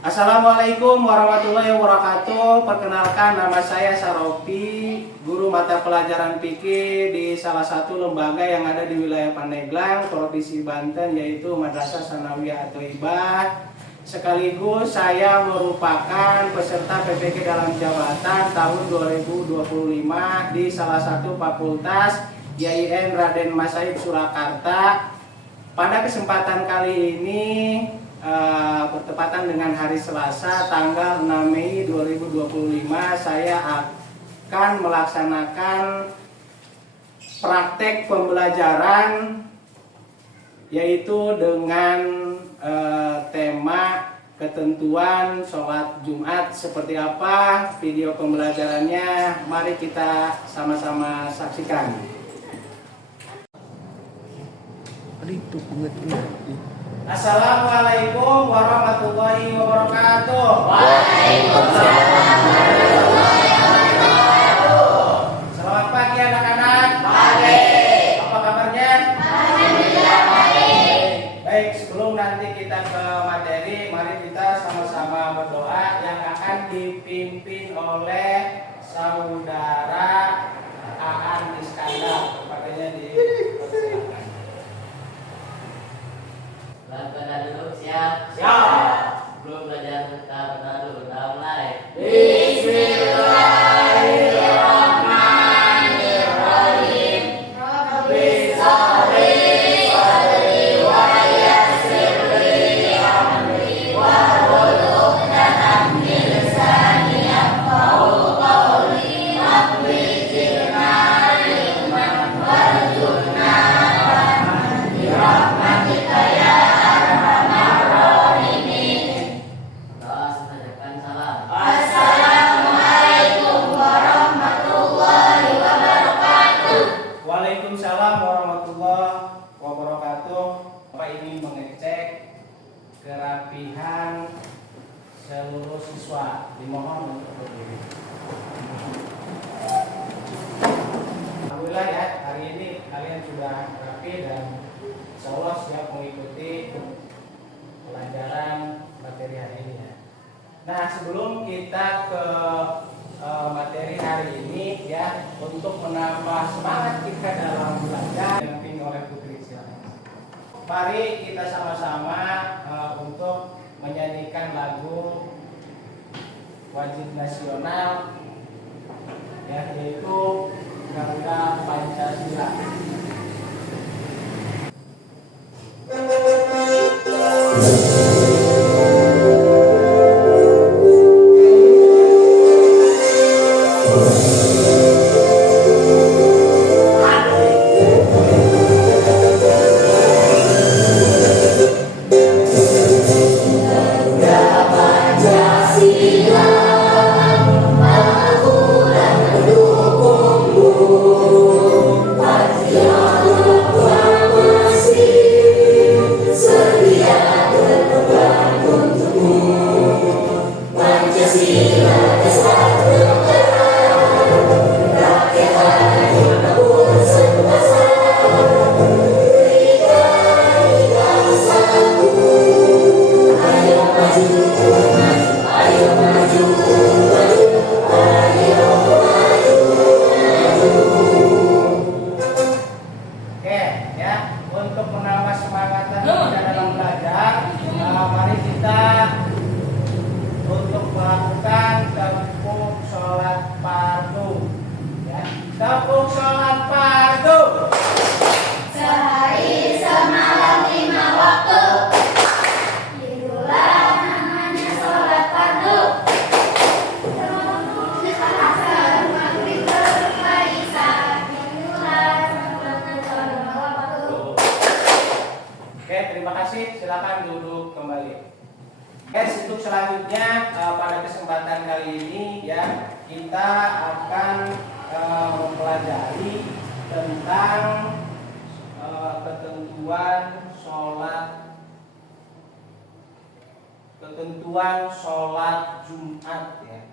Assalamualaikum warahmatullahi wabarakatuh. Perkenalkan, nama saya Sarofi, guru mata pelajaran fikih di salah satu lembaga yang ada di wilayah Pandeglang, Provinsi Banten, yaitu Madrasah Tsanawiyah At-Thoibah. Sekaligus saya merupakan peserta PPK dalam jabatan tahun 2025 di salah satu fakultas YIN Raden Mas Said Surakarta. Pada kesempatan kali ini bertepatan dengan hari Selasa tanggal 6 Mei 2025, saya akan melaksanakan praktek pembelajaran yaitu dengan tema ketentuan sholat Jumat. Seperti apa video pembelajarannya, mari kita sama-sama saksikan. Assalamualaikum warahmatullahi wabarakatuh. Waalaikumsalam warahmatullahi wabarakatuh. Selamat pagi anak-anak. Pagi. Apa kabarnya? Alhamdulillah baik. Baik, sebelum nanti kita ke materi, mari kita sama-sama berdoa yang akan dipimpin oleh saudara Aan Iskandar. Kepadanya dipersilakan. Kita dulu siap. Belum belajar kita dulu. Kita mulai. Bismillahirrahmanirrahim. Bismillah. Waalaikumsalam warahmatullahi wabarakatuh. Bapak ingin mengecek kerapihan seluruh siswa. Dimohon untuk berdiri. Alhamdulillah ya, hari ini kalian sudah rapi dan insya Allah siap mengikuti pelajaran materi hari ini ya. Nah, sebelum kita ke materi hari ini ya, untuk menambah semangat kita dalam belajar, didampingi oleh Putri silakan. Mari kita sama-sama untuk menyanyikan lagu wajib nasional ya, yaitu Undang-Undang Pancasila. Tepuk sholat fardu. Sehari semalam 5 waktu. Itulah namanya sholat fardu. Asar, maghrib, isya. Itulah namanya sholat fardu. Oke, terima kasih. Silakan duduk kembali. Untuk selanjutnya pada kesempatan kali ini ya, kita akan mempelajari tentang ketentuan sholat Jumat ya.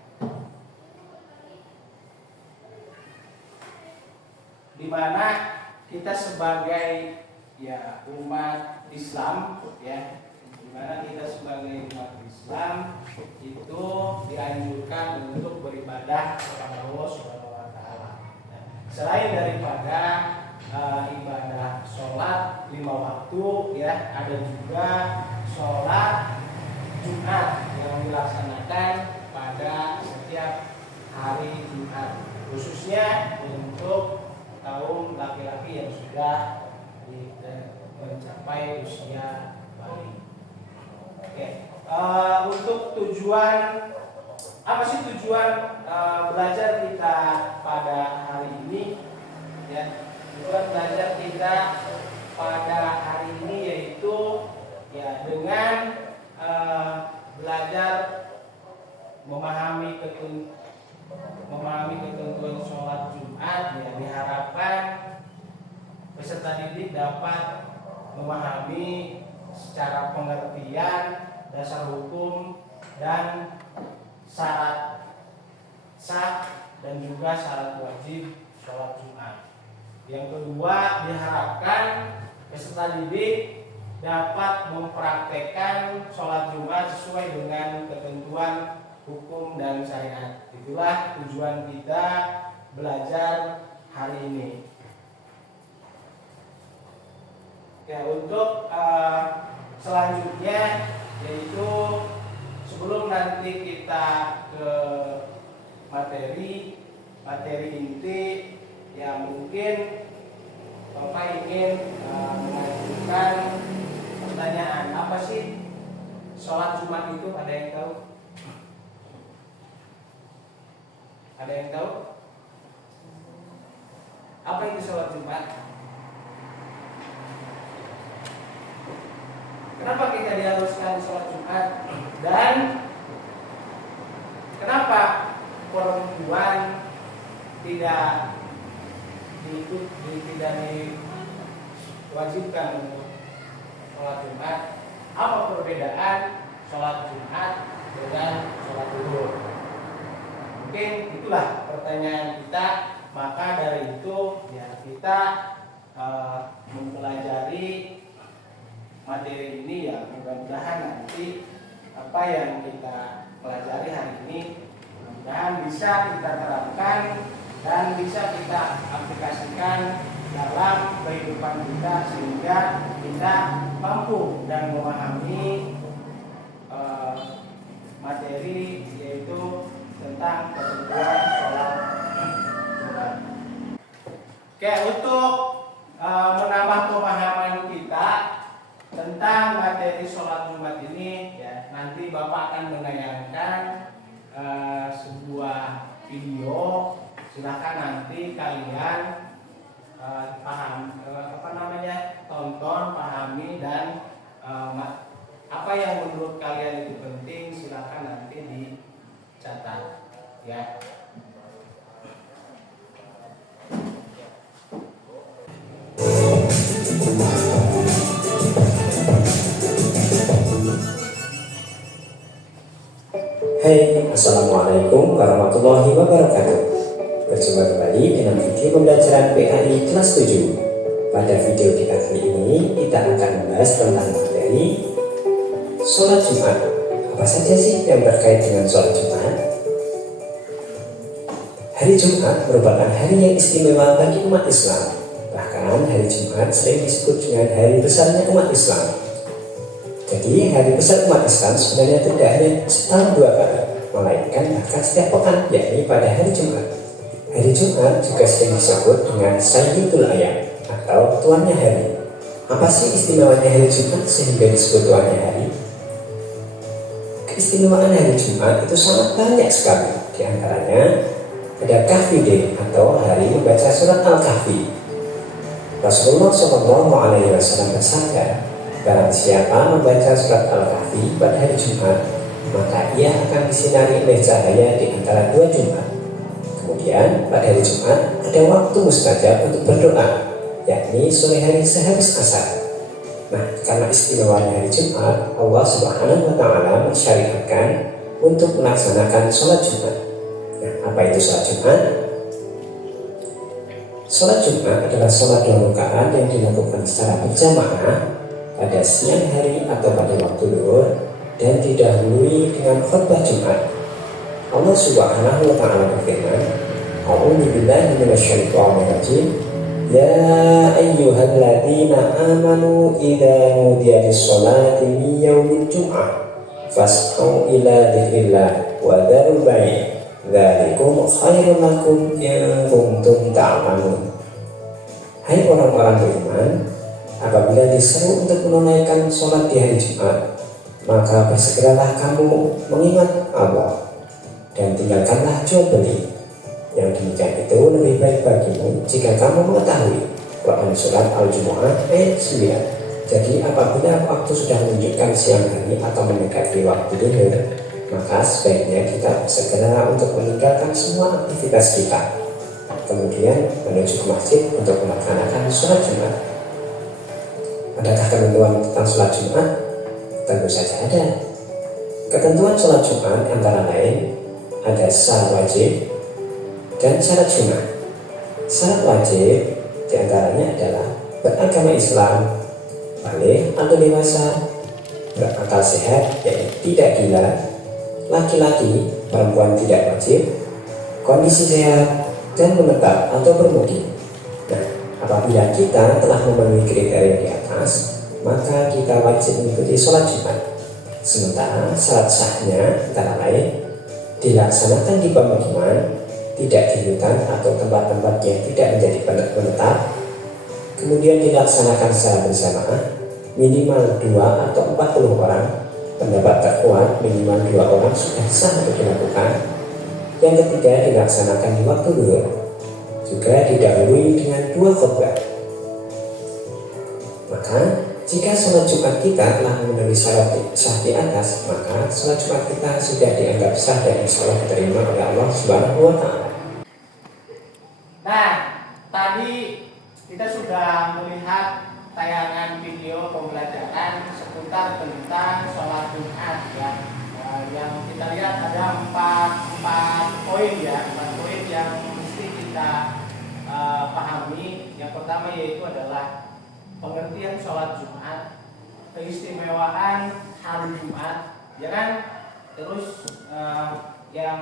Dimana kita sebagai ya umat Islam ya, dimana kita sebagai umat Islam Jumat yang dilaksanakan pada setiap hari Jumat, khususnya untuk kaum laki-laki yang sudah mencapai usia balik. Oke, untuk tujuan, apa sih tujuan belajar kita pada hari ini? Ya, tujuan belajar kita pada hari ini yaitu ya dengan belajar memahami ketentuan sholat Jumat. Ya, diharapkan peserta didik dapat memahami secara pengertian dasar hukum dan syarat sah dan juga syarat wajib sholat Jumat. Yang kedua, diharapkan peserta didik dapat mempraktekkan sholat Jumat sesuai dengan ketentuan hukum dan syariat. Itulah tujuan kita belajar hari ini. Ya, untuk selanjutnya yaitu sebelum nanti kita ke materi inti, ya mungkin Bapak ingin mengajukan pertanyaan, apa sih sholat Jumat itu? Ada yang tahu? Ada yang tahu? Apa itu sholat Jumat? Kenapa kita diharuskan sholat Jumat? Dan kenapa perempuan tidak diwajibkan untuk sholat Jumat? Apa perbedaan sholat Jumat dengan sholat zuhur? Mungkin itulah pertanyaan kita. Maka dari itu ya kita mempelajari materi ini, ya mudah-mudahan nanti apa yang kita pelajari hari ini mudah-mudahan bisa kita terapkan dan bisa kita aplikasikan dalam kehidupan kita sehingga kita mampu dan memahami materi yaitu tentang ketentuan sholat Jumat. Oke, untuk menambah pemahaman kita tentang materi sholat Jumat ini, ya nanti Bapak akan menayangkan sebuah video. Silakan nanti kalian tonton, pahami, dan apa yang menurut kalian itu penting silakan nanti dicatat, ya. Hai, Assalamualaikum warahmatullahi wabarakatuh. Berjumpa kembali dalam video pembelajaran PAI kelas 7. Pada video kita kali ini kita akan membahas tentang materi sholat Jumat. Apa saja sih yang terkait dengan sholat Jumat? Hari Jumat merupakan hari yang istimewa bagi umat Islam. Bahkan hari Jumat sering disebut dengan hari besarnya umat Islam. Jadi hari besar umat Islam sebenarnya tidak hanya setahun dua kali, melainkan bahkan setiap pekan, yakni pada hari Jumat. Hari Jumat juga sering disebut dengan Sayyidul Ayyam atau tuannya hari. Apa sih istimewanya hari Jumat sehingga disebut tuannya hari? Keistimewaan hari Jumat itu sangat banyak sekali. Di antaranya ada Kahfi Day atau hari membaca surat Al-Kahfi. Rasulullah SAW bersabda, barang siapa membaca surat Al-Kahfi pada hari Jumat, maka ia akan disinari oleh cahaya di antara dua Jumat. Kemudian pada hari Jumat ada waktu mustajab untuk berdoa, yakni sore hari sehabis asar. Nah, karena istimewanya hari Jumat, Allah Subhanahu wa Ta'ala mensyariatkan untuk melaksanakan sholat Jumat. Nah, apa itu sholat Jumat? Sholat Jumat adalah sholat 2 rakaat yang dilakukan secara berjamaah pada siang hari atau pada waktu zuhur dan didahului dengan khutbah Jumat. Allah Subhanahu wa Ta'ala berfirman, A'udzu billahi minasyaitonir rajim. Ya ayyuhalladzina amanu idza nudiya lis-sholati min yaumil jum'ah fas'au ila dzikrillah wa dzarul bai' dzalikum khairun lakum in kuntum ta'lamun. Hai orang-orang beriman, apabila diseru untuk menunaikan sholat di hari Jumat, maka bersegeralah kamu mengingat Allah dan tinggalkanlah jual beli. Yang demikian itu lebih baik bagimu jika kamu mengetahui. Quran Surat Al-Jumu'ah ayat 9. Jadi apabila waktu sudah menunjukkan siang hari atau mendekati waktu duhur, maka sebaiknya kita segera untuk meninggalkan semua aktivitas kita, kemudian menuju ke masjid untuk melaksanakan sholat Jumat. Adakah ketentuan tentang sholat Jumat? Tentu saja ada. Ketentuan sholat Jumat antara lain ada syarat wajib dan syarat sunnah. Syarat wajib diantaranya adalah beragama Islam, balik atau dewasa, berakal sehat yaitu tidak gila, laki-laki, perempuan tidak wajib, kondisi sehat, dan menetap atau bermukim. Nah, apabila kita telah memenuhi kriteria di atas, maka kita wajib mengikuti sholat Jumat. Sementara syarat sahnya antara lain dilaksanakan di pemukiman, tidak di hutan atau tempat-tempat yang tidak menjadi menetap, kemudian dilaksanakan secara bersamaan, minimal 2 atau 40 orang. Pendapat terkuat minimal 2 orang sudah sah untuk dilakukan. Yang ketiga, dilaksanakan di waktu duhur, juga didahului dengan 2 khutbah. Maka jika sholat Jumat kita telah memenuhi syarat sah di atas, maka sholat Jumat kita sudah dianggap sah dan insya Allah diterima oleh Allah Subhanahu wa Ta'ala. Nah, tadi kita sudah melihat tayangan video pembelajaran seputar tentang sholat Jumat ya. Yang kita lihat ada 4 poin ya, 4 poin yang mesti kita pahami. Yang pertama yaitu adalah pengertian sholat Jumat, keistimewaan hari Jumat, ya kan? Terus yang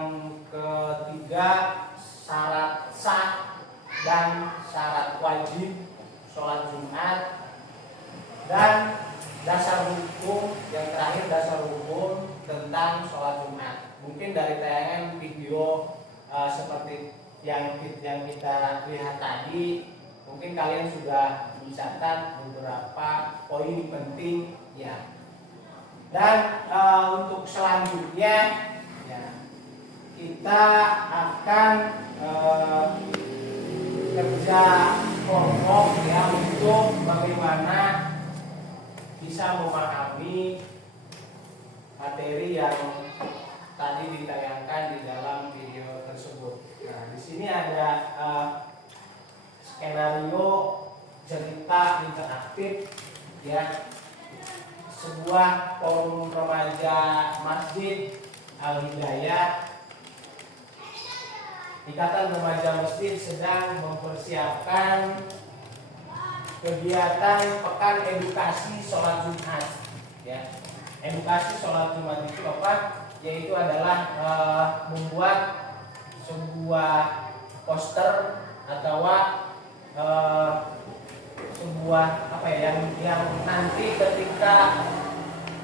ketiga syarat sah dan syarat wajib sholat Jumat, dan dasar hukum, yang terakhir dasar hukum tentang sholat Jumat. Mungkin dari tayangan video seperti yang kita lihat tadi, mungkin kalian sudah mencatat beberapa poin penting ya. Dan untuk selanjutnya ya, kita akan kerja kelompok ya untuk bagaimana bisa memahami materi yang tadi ditayangkan di dalam video tersebut. Nah, di sini ada skenario cerita interaktif ya, sebuah forum remaja Masjid Al-Hidayah. Ikatan Remaja Masjid sedang mempersiapkan kegiatan pekan edukasi sholat Jumat ya. Edukasi sholat Jumat itu apa? Yaitu adalah membuat sebuah poster atau sebuah apa ya, yang nanti ketika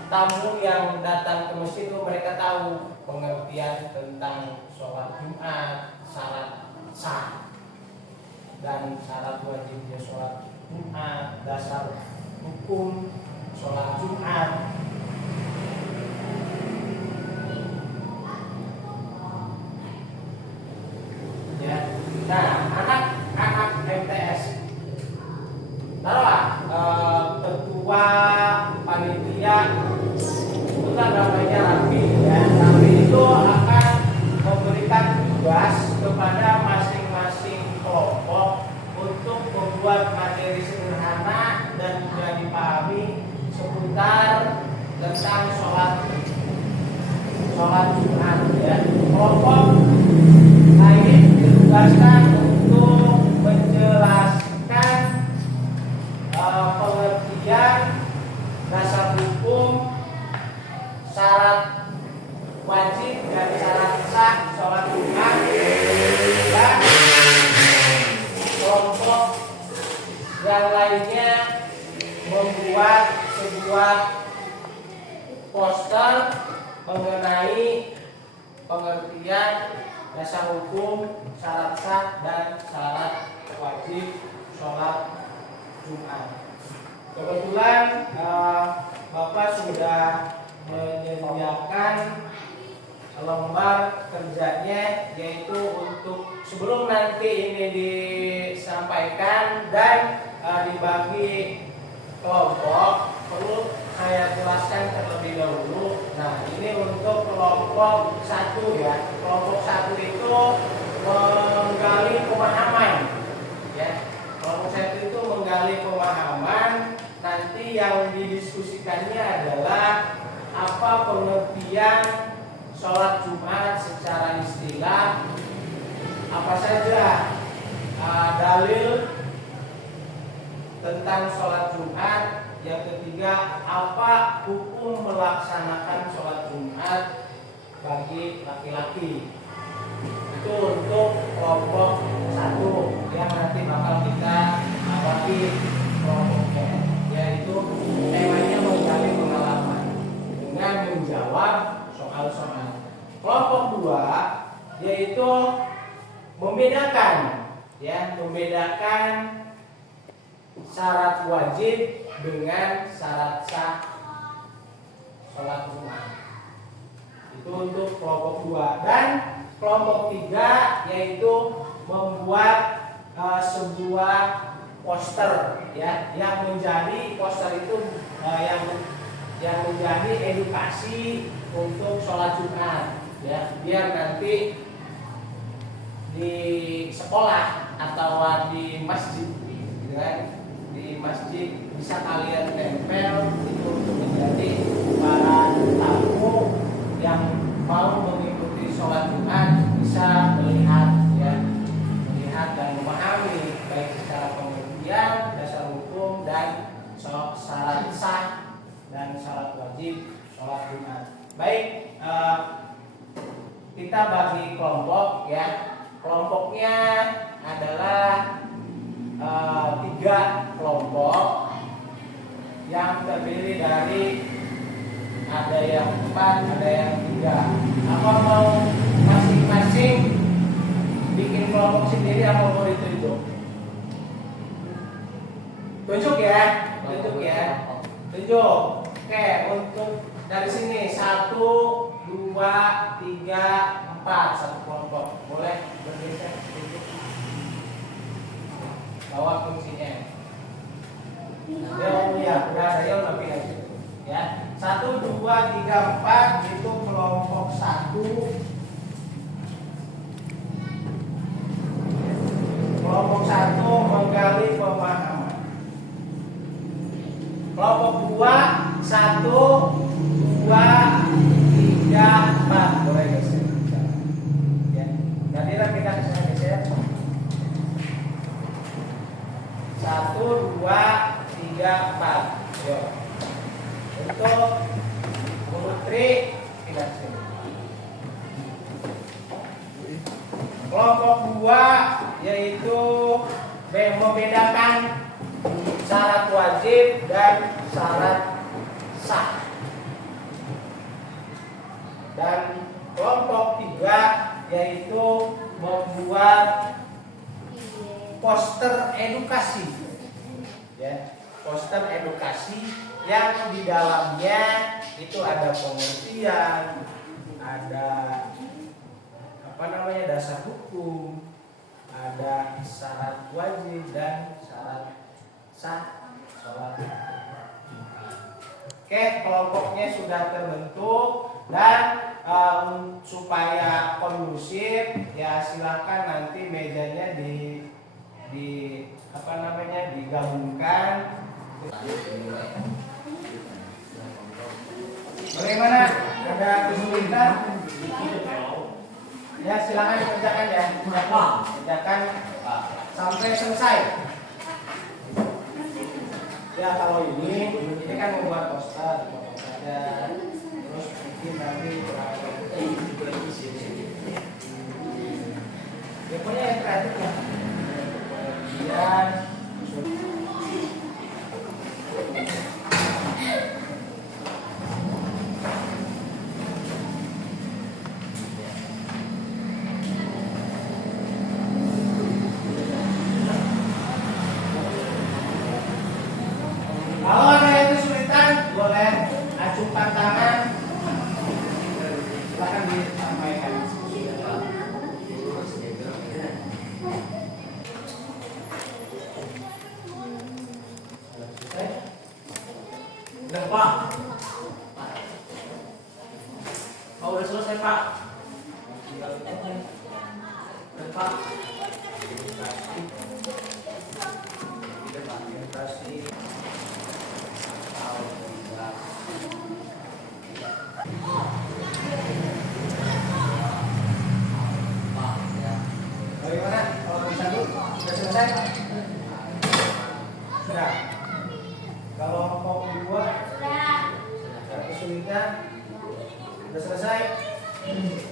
tamu yang datang ke masjid itu mereka tahu pengertian tentang sholat Jumat, syarat sah dan syarat wajibnya sholat Jumat, dasar hukum sholat Jumat. Ya, nah anak-anak MTS, taruhlah ketua panitia itu kan namanya Rafi ya. Rafi itu akan memberikan tugas kepada masing-masing kelompok untuk membuat materi sederhana dan mudah dipahami seputar tentang sholat Jumat ya. Kelompok lain ditugaskan untuk menjelaskan pengertian dasar hukum, syarat wajib dan syarat sah sholat Jumat, dan kelompok yang lainnya membuat sebuah poster mengenai pengertian dasar hukum, syarat sah dan syarat wajib sholat Jumat. Kebetulan Bapak sudah menyediakan lembar kerjanya, yaitu untuk sebelum nanti ini disampaikan dan dibagi kelompok, perlu saya jelaskan terlebih dahulu. Nah, ini untuk kelompok 1 ya. Kelompok 1 itu menggali pemahaman ya. Kelompok 1 itu menggali pemahaman. Nanti yang didiskusikannya adalah apa pengertian sholat Jumat secara istilah, apa saja dalil tentang sholat Jumat. Yang ketiga, apa hukum melaksanakan sholat Jumat bagi laki-laki. Itu untuk kelompok 1 yang nanti bakal kita bagi kelompoknya, yaitu temanya menggali pengalaman dengan menjawab soal-soal. Kelompok 2 yaitu membedakan syarat wajib dengan syarat sah sholat Jumat. Itu untuk kelompok 2. Dan kelompok 3 yaitu membuat sebuah poster ya, yang menjadi poster itu yang menjadi edukasi untuk sholat Jumat ya, biar nanti di sekolah atau di masjid gitu kan, di masjid bisa kalian tempel itu untuk menjadi para tamu yang mau mengikuti sholat Jumat bisa melihat dan memahami baik secara pengertian, dasar hukum dan syarat sah dan syarat wajib sholat Jumat. Baik, kita bagi kelompok ya. Kelompoknya adalah 3 kelompok yang terdiri dari ada yang 4, ada yang 3. Apa mau masing-masing bikin kelompok sendiri apa mau ditunjuk? Tunjuk ya, tunjuk. Oke, untuk dari sini 1, 2, 3, 4 satu kelompok. Boleh bergeser tunjuk. Bawa fungsinya. Ya, udah saya udah pilih ya. 1, 2, 3, 4 itu kelompok 1. Kelompok 1 menggali pemahaman. Kelompok 2 1, 2, 3, 4. Boleh geser. Ya. Jadi kita geser. 1, 2, 3, 4. Yuk. Untuk Putri tidak sini. Kelompok 2 yaitu membedakan syarat wajib dan syarat sah. Dan kelompok 3 yaitu membuat poster edukasi ya, poster edukasi yang di dalamnya itu ada pengertian, ada dasar hukum, ada syarat wajib dan syarat sah sholat. Oke, kelompoknya sudah terbentuk dan supaya kondusif ya silakan nanti mejanya digabungkan. Bagaimana? Ada kesulitan? Ya silakan dikerjakan ya. Kerjakan sampai selesai. Ya kalau ini kan membuat poster, ada terus bikin nanti ya punya yang kreatif ya. Kemudian silakan disampaikan. Udah Pak. Oh udah selesai Pak. Udah Pak. Bagaimana kalau bisa dulu? Sudah selesai? Sudah. Kalau kelompok 2 Sudah. kesulitan sudah selesai.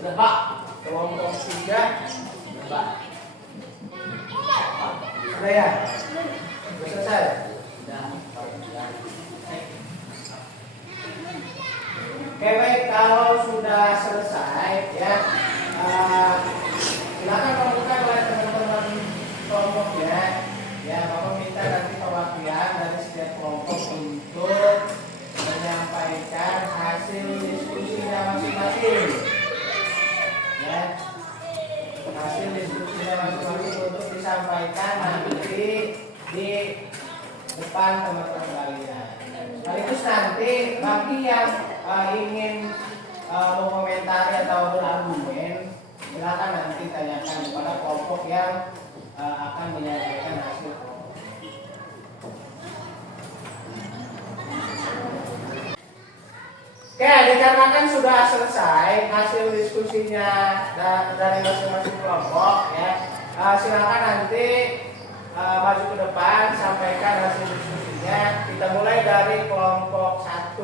Udah Pak. Kelompok 3 Udah Pak. sudah ya? Sudah selesai. Udah. Oke baik, kalau sudah selesai ya, silakan membuka oleh teman-teman kelompoknya. Ya, Bapak minta nanti perwakilan dari setiap kelompok untuk menyampaikan hasil diskusinya masing-masing. Ya, hasil diskusinya masing-masing untuk disampaikan nanti di depan teman-teman kalian. Sekaligus nanti bagi yang ingin mengomentari atau berargumen, silakan nanti tanyakan kepada kelompok yang akan menyampaikan hasil. Oke, dikarenakan sudah selesai hasil diskusinya dari masing-masing kelompok, ya, silakan nanti maju ke depan sampaikan hasil diskusinya. Kita mulai dari kelompok 1.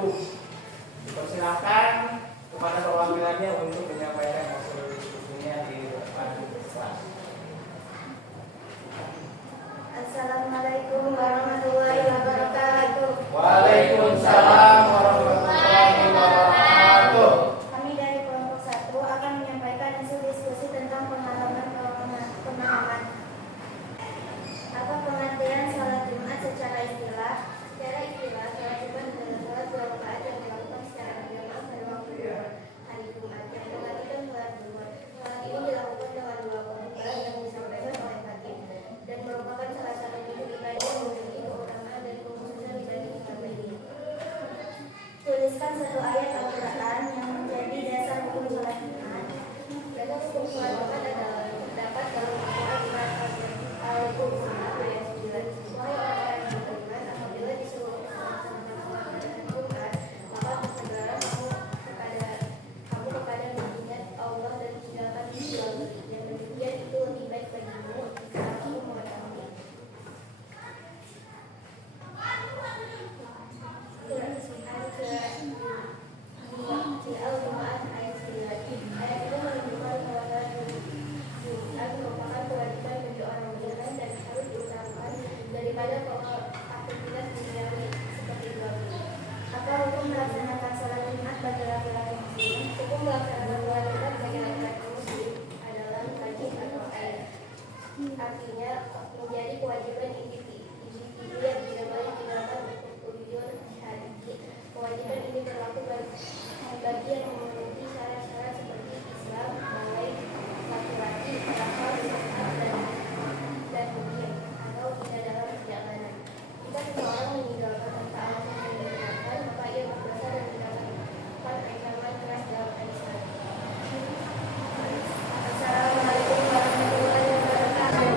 Persilakan kepada perwakilannya untuk menyampaikan hasil diskusinya di depan kelas. Assalamualaikum warahmatullahi wabarakatuh. Waalaikumsalam warahmatullahi wabarakatuh. Kami dari kelompok 1 akan menyampaikan hasil diskusi tentang pemahaman. Apa pengertian sholat Jumat secara istilah? Secara istilah, sholat Jumat adalah sholat 2 rakaat yang dilakukan secara berjamaah pada waktu hari Jumat yang menggantikan sholat Jumat. Sholat ini dilakukan dengan 2 khutbah yang disampaikan oleh khatib dan merupakan salah satu bentuk ibadah yang memiliki keutamaan dan kekhususan dibanding ibadah ini. Tuliskan satu ayat Al-Quran yang menjadi dasar hukum sholat Jumat. Dasar hukum sholat Jumat adalah terdapat dalam Al-Quran Al-Qur'an ayat 9. Wahai orang-orang yang beriman, apabila disuruh melaksanakan sholat Jumat, maka bersegeralah kamu kepada mengingat Allah dan tinggalkan Islam. Yang demikian itu lebih baik bagimu jika kamu mengetahui. Al-Jumat ayat 9. Ayat itu menunjukkan bahwa Jumat merupakan kewajiban bagi orang beriman dan harus diutamakan daripada aktivitas duniawi seperti jual. Apa hukum melaksanakan sholat Jumat bagi laki-laki muslim? Hukum melaksanakan sholat Jumat bagi laki-laki muslim adalah wajib atau ain. Artinya menjadi kewajiban individu yang tidak boleh ditinggalkan untuk ujur syar'i. Kewajiban ini berlaku bagi yang memenuhi syarat-syarat seperti Islam, baik laki-laki, akal, dan mukim, atau tidak dalam perjalanan. Jika seseorang meninggalkan tanpa alasan yang dibenarkan, maka ia berdosa dan mendapatkan ancaman keras dalam Islam. Assalamualaikum warahmatullahi wabarakatuh.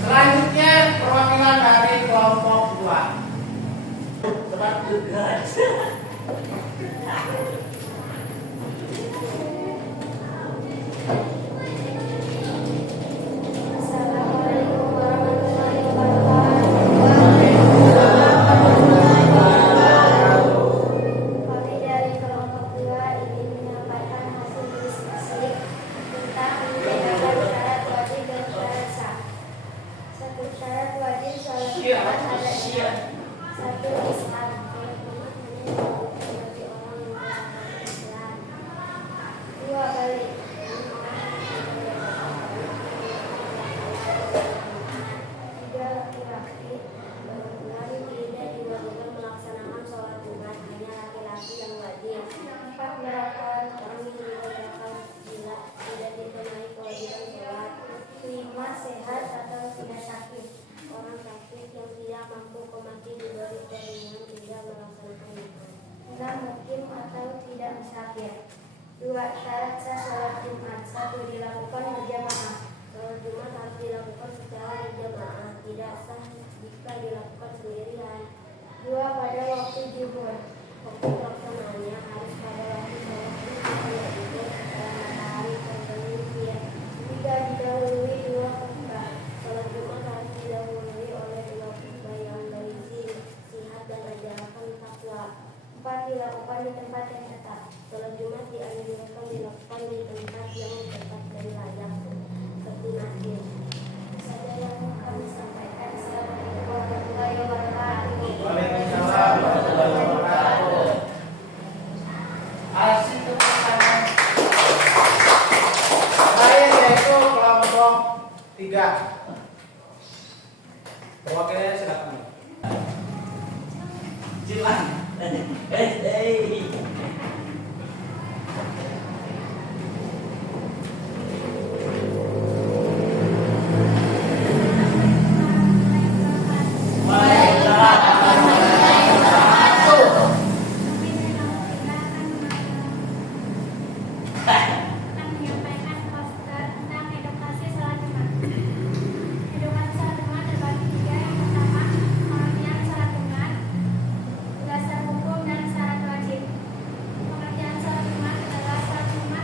Selanjutnya perwakilan dari kelompok 2. Berat juga. Assalamualaikum warahmatullahi wabarakatuh. Kami dari kelompok 2 ingin menyampaikan hasil diskusi tentang membedakan syarat wajib dan syarat sah. Satu syarat wajib sholat Jumat adalah 1 Islam. sunnah mukim atau tidak musafir. 2. Syarat sah sholat Jumat. 1. Dilakukan berjamaah. Sholat Jumat harus dilakukan secara berjamaah, tidak sah jika dilakukan sendirian. 2. Pada waktu zuhur. Waktu pelaksanaannya harus pada waktu sholat zuhur setelah matahari tergelincir. 3. Didahului 2 khutbah. Sholat Jumat harus didahului oleh 2 khutbah yang berisi nasihat dan ajaran takwa. 4. Dilakukan di tempat yang tetap. Sholat Jumat dianjurkan dilakukan di tempat yang tepat dan layak seperti masjid. Saja yang kami sampaikan. Assalamualaikum warahmatullahi wabarakatuh. Waalaikumsalam warahmatullahi wabarakatuh. Asik tepuk tangan. Saya yaitu kelompok 3. Perwakilannya silakan. Silakan. Hey. Akan menyampaikan poster tentang edukasi sholat Jumat. Edukasi sholat Jumat terbagi 3. Yang pertama, pengertian sholat Jumat, dasar hukum dan syarat wajib. Pengertian sholat Jumat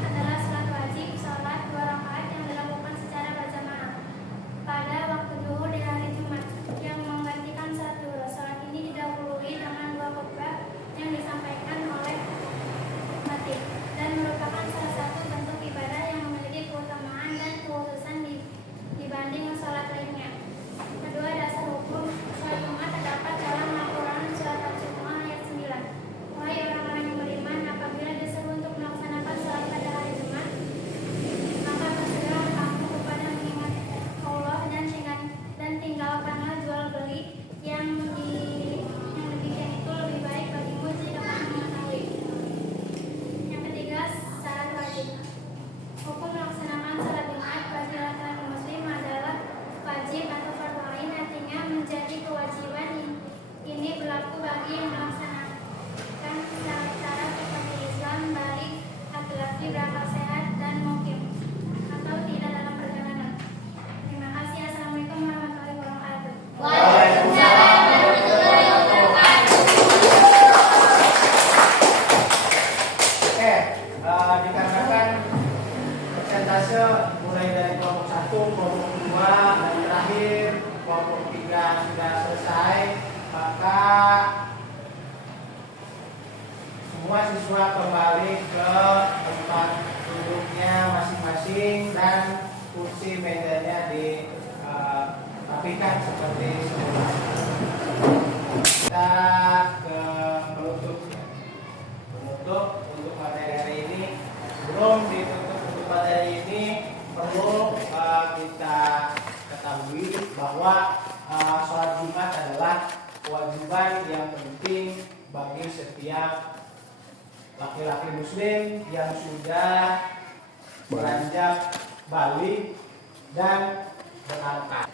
adalah sholat wajib, sholat 2 rakaat yang dilakukan secara berjamaah pada waktu zuhur di hari Jumat yang menggantikan sholat zuhur. Sholat ini didahului dengan 2 khutbah yang disampaikan oleh khatib dan merupakan salah satu bentuk ibadah yang memiliki keutamaan dan kekhususan dibanding sholat lainnya. Kedua, dasar hukum sholat Jumat terdapat dalam Al-Quran surat Al-Jumu'ah ayat 9. Wahai orang-orang yang beriman, apabila disuruh untuk melaksanakan sholat pada hari Jumat, maka bersegeralah kamu kepada mengingat Allah dan tinggalkanlah jual beli yang demikian itu lebih baik bagimu jika kamu mengetahui. Yang ketiga, syarat wajib. Hukum melaksanakan sholat Jumat bagi laki-laki muslim adalah wajib atau fardu ain, artinya menjadi kewajiban. Ini berlaku bagi yang melaksanakan syarat-syarat seperti Islam, balik, laki-laki berakal sehat, dan mukim atau tidak dalam perjalanan. Terima kasih. Assalamualaikum warahmatullahi wabarakatuh. Waalaikumsalam warahmatullahi wabarakatuh. Oke, dikarenakan persentase mulai dari kelompok 1, kelompok 2, dan terakhir kelompok 3 sudah selesai, maka semua siswa kembali ke tempat duduknya masing-masing dan kursi mejanya dirapikan seperti semula. Kita ke penutup untuk materi hari ini. Sebelum ditutup untuk materi ini, perlu kita ketahui bahwa sholat Jumat adalah kewajiban yang penting bagi setiap laki-laki muslim yang sudah beranjak balik dan berakal.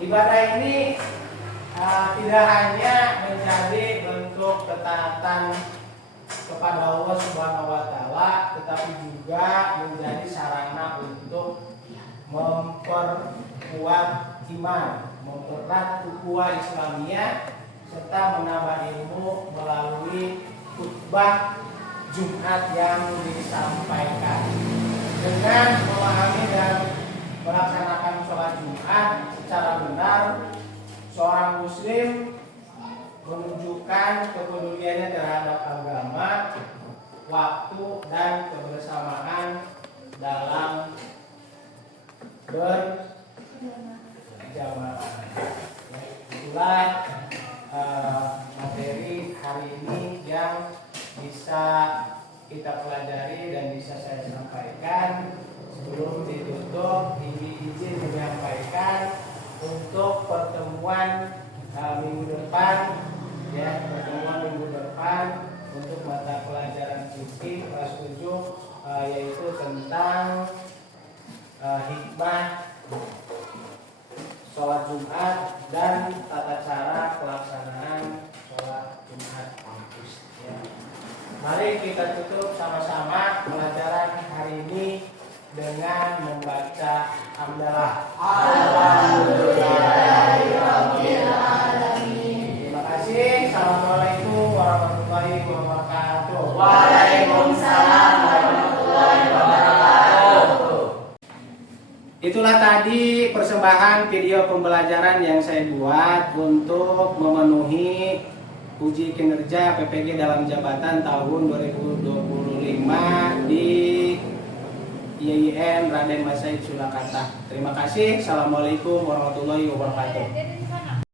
Ibadah ini tidak hanya menjadi bentuk ketaatan kepada Allah Subhanahu wa taala, tetapi juga menjadi sarana untuk memperkuat iman, mempererat ukhuwah Islamiyah, serta menambah ilmu melalui khutbah Jumat yang disampaikan. Dengan memahami dan melaksanakan sholat Jumat secara benar, seorang muslim menunjukkan kepeduliannya terhadap agama, waktu, dan kebersamaan dalam berjamaah. Itulah materi hari ini yang bisa kita pelajari dan bisa saya sampaikan. Sebelum ditutup, ini izin menyampaikan untuk pertemuan minggu depan, untuk mata pelajaran fikih kelas 7, yaitu tentang hikmah sholat Jumat dan tata cara pelaksanaan sholat Mari kita tutup sama-sama pelajaran hari ini dengan membaca hamdalah. Terima kasih. Assalamualaikum warahmatullahi wabarakatuh. Waalaikumsalam warahmatullahi wabarakatuh. Itulah tadi persembahan video pembelajaran yang saya buat untuk memenuhi uji kinerja PPG dalam jabatan tahun 2025 di IAIN Raden Mas Said Surakarta. Terima kasih. Assalamualaikum warahmatullahi wabarakatuh.